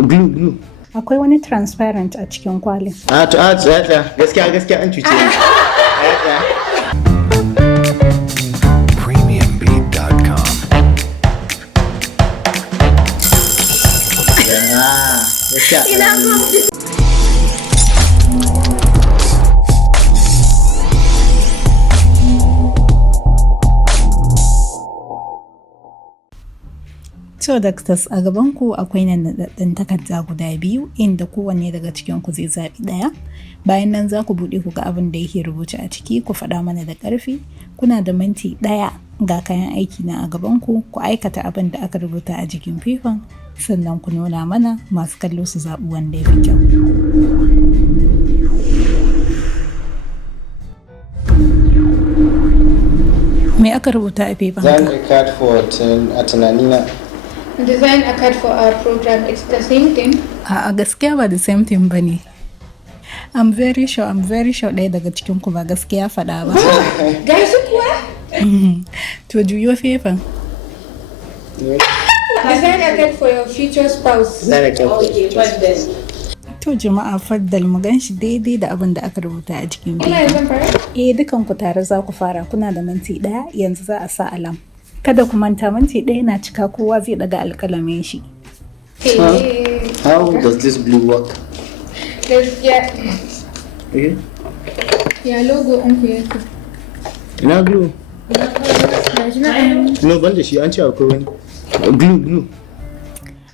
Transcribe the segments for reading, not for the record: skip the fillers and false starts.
Glue. Akwai wani transparent a cikin kwalin. Tsaya. Gaskiya an cuce ni. Tsaya. premiumbeat.com. So Doctors, a gabanku akwai nan naɗaɗɗen takarda guda biyu inda kowanne daga cikinku zai zaɓi ɗaya. Bayan nan za ku buɗe ku ga abin da yake rubuce a ciki, ku faɗa mana da ƙarfi. Kuna da minti ɗaya ga kayan aiki na a gabanku, ku aikata abin da aka rubuta a jikin fifan, sannan ku nuna mana masu kallo su zaɓi wanda ya fi kyau. Me aka rubuta a fifan? Zan record for a tunanina. Design a card for our program. It's the same thing. A gaskiya ba the same thing ba ne. I'm very sure ɗaya daga cikinku ba gaskiya faɗa ba. Guys, kuwa? To juyo fefan. Design a card for your future spouse. Zan record. To jama'a faddal mu gan shi daidai da abin da aka rubuta a cikin Ina fefan. zan fara? Dukanku tare za ku fara, kuna da minti ɗaya, yanzu za a sa alam. Kada ku manta minti ɗaya na cika kowa zai ɗaga alƙalamin shi. Hey. How does this blue work? Yeah, Okay. logo ɗinku yake. Ina glue? Gashi na No, ban da shi an ce akwai wani. Glue.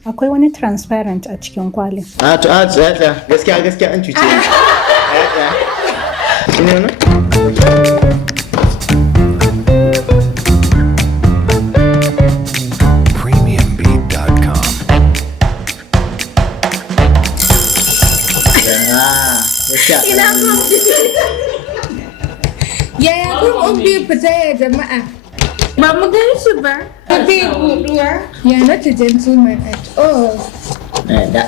Akwai wani transparent a cikin kwalin. Tsaya. Gaskiya an cuce ni. Tsaya. Ina wannan? premiumbeat.com. Yaya kun bai fita ya jama'a? Ba mu gan shi ba. Bai buɗuwa. You're not a gentleman at all. Da.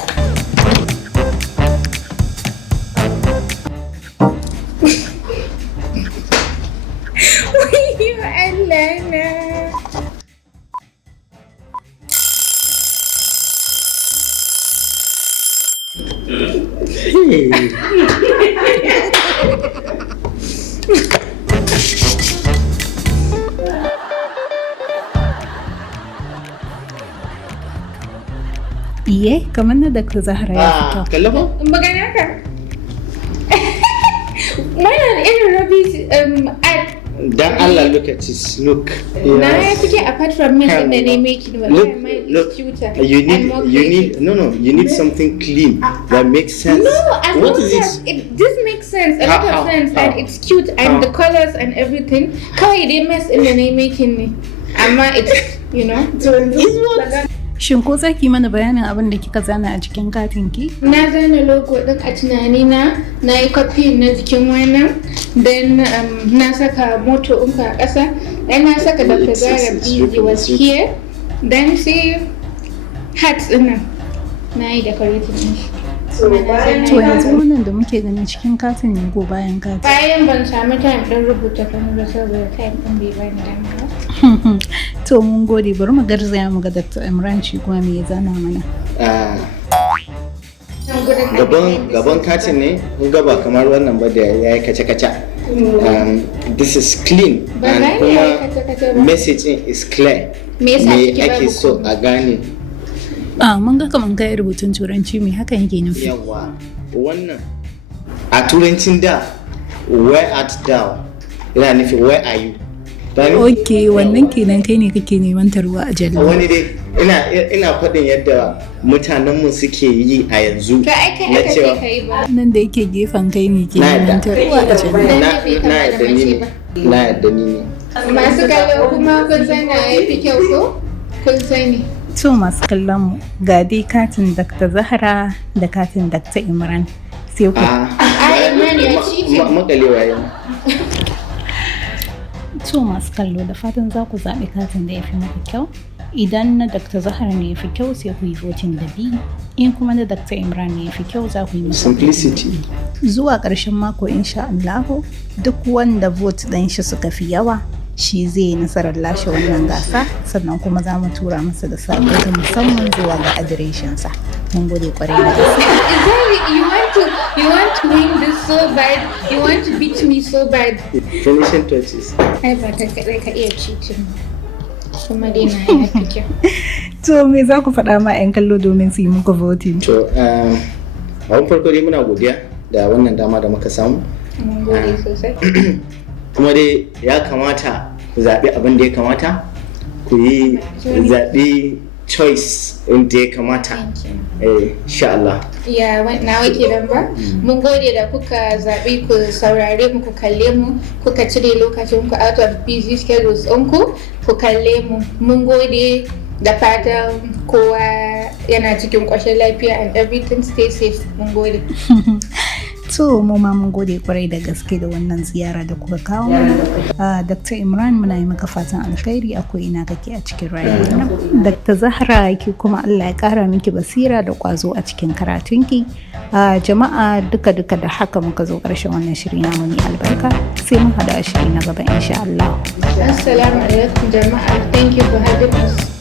Wayyo Allah na. Iye, kamar na Dr. Zahra ya fito. Kallafa? Magana ka? Wannan irin rubbish Dan Allah, look at this. Look. na ya fike apart from me din da ne making Look. You need something clean that makes sense. No, as What long is as it? this makes sense, a lot How? of sense, How? and it's cute, and the colors and everything. Kawai dai mess in da ne making ne, amma it's, you know. Shin ko za ki mana bayanin abin da kika zana a cikin katin ki? Na zana logo din a tunani na yi copy na jikin wannan, then na saka moto ɗinka a ƙasa, then na saka Dr. Zahra Busy was here, then sai hats ɗin nan na yi decorating ɗin shi. To yanzu wannan da muke ganin cikin katin ne ko bayan katin? Bayan ban samu time ɗin rubuta kan ba saboda time ɗin bai bani dama ba. To mun gode, bari mu garzaya mu ga Dr. Imran shi kuma me ya zana mana. Gaban katin ne, kun gaba kamar wannan ba da ya yi kace-kace. This is clean and kuma message is clear. Me yasa Me kike ake babu so a gane. Mun ga kaman kai rubutun turanci me hakan yake nufi? Yawa, wannan a turancin da, where art thou? Yana nufi where are you? Ok, wannan kenan kai ne kake neman tarwa a jalla. Wani dai ina faɗin yadda mutanenmu suke yi a yanzu. To ai kai aka ce kai ba. Nan da yake gefen kai ne ke neman tarwa a jalla. Na yadda ni ne. Masu kallo kuma kun sani ya fi kyau ko? Kun sani. To masu kallon mu ga dai katin Dr. Zahra da katin Dr. Imran. Sai ku. Imran ya cikin. Makalewa yau. To masu kallo da fatan za ku zaɓi katin da ya fi maka kyau. Idan na Dr. Zahra ne ya fi kyau sai ku yi voting da B. In kuma na Dr. Imran ne ya fi kyau za ku yi masa Simplicity. Zuwa ƙarshen mako insha Allahu duk wanda vote ɗin shi suka fi yawa shi zai yi nasarar lashe wannan gasa, sannan kuma za mu tura masa da sako ta musamman zuwa ga adireshinsa. mun gode kwarai da gaske. You want to win this so bad? You want to beat me so bad? Finishing touches. Ai ba ta kaɗai ka iya cheating. Kuma dai na ya fi kyau. To me za ku faɗa ma 'yan kallo domin su yi muku voting? To a wani farko dai muna godiya da wannan dama da muka samu. Mun gode sosai. Kuma dai ya kamata ku zaɓi abin da ya kamata, ku yi zaɓi choice da ya kamata. Insha Allah. Ya nawa kenan ba? Mun gode da kuka zaɓi ku saurare mu, ku kalle mu, kuka cire lokacin ku out of busy schedules ɗinku ku kalle mu. Mun gode da fatan kowa yana cikin ƙoshin lafiya and everything stay safe. Mun gode. To mu ma mun gode kwarai da gaske da wannan ziyara da kuka kawo mana. Dr. Imran muna yi maka fatan alkhairi a ina kake a cikin rayuwar nan. Dr. Zahra ki kuma Allah ya kara miki basira da kwazo a cikin karatunki. Jama'a duka da haka muka zo karshen wannan shiri namu ne albarka, sai mun hada a shiri na gaba insha Allah. Assalamu alaikum jama'a, thank you for having us.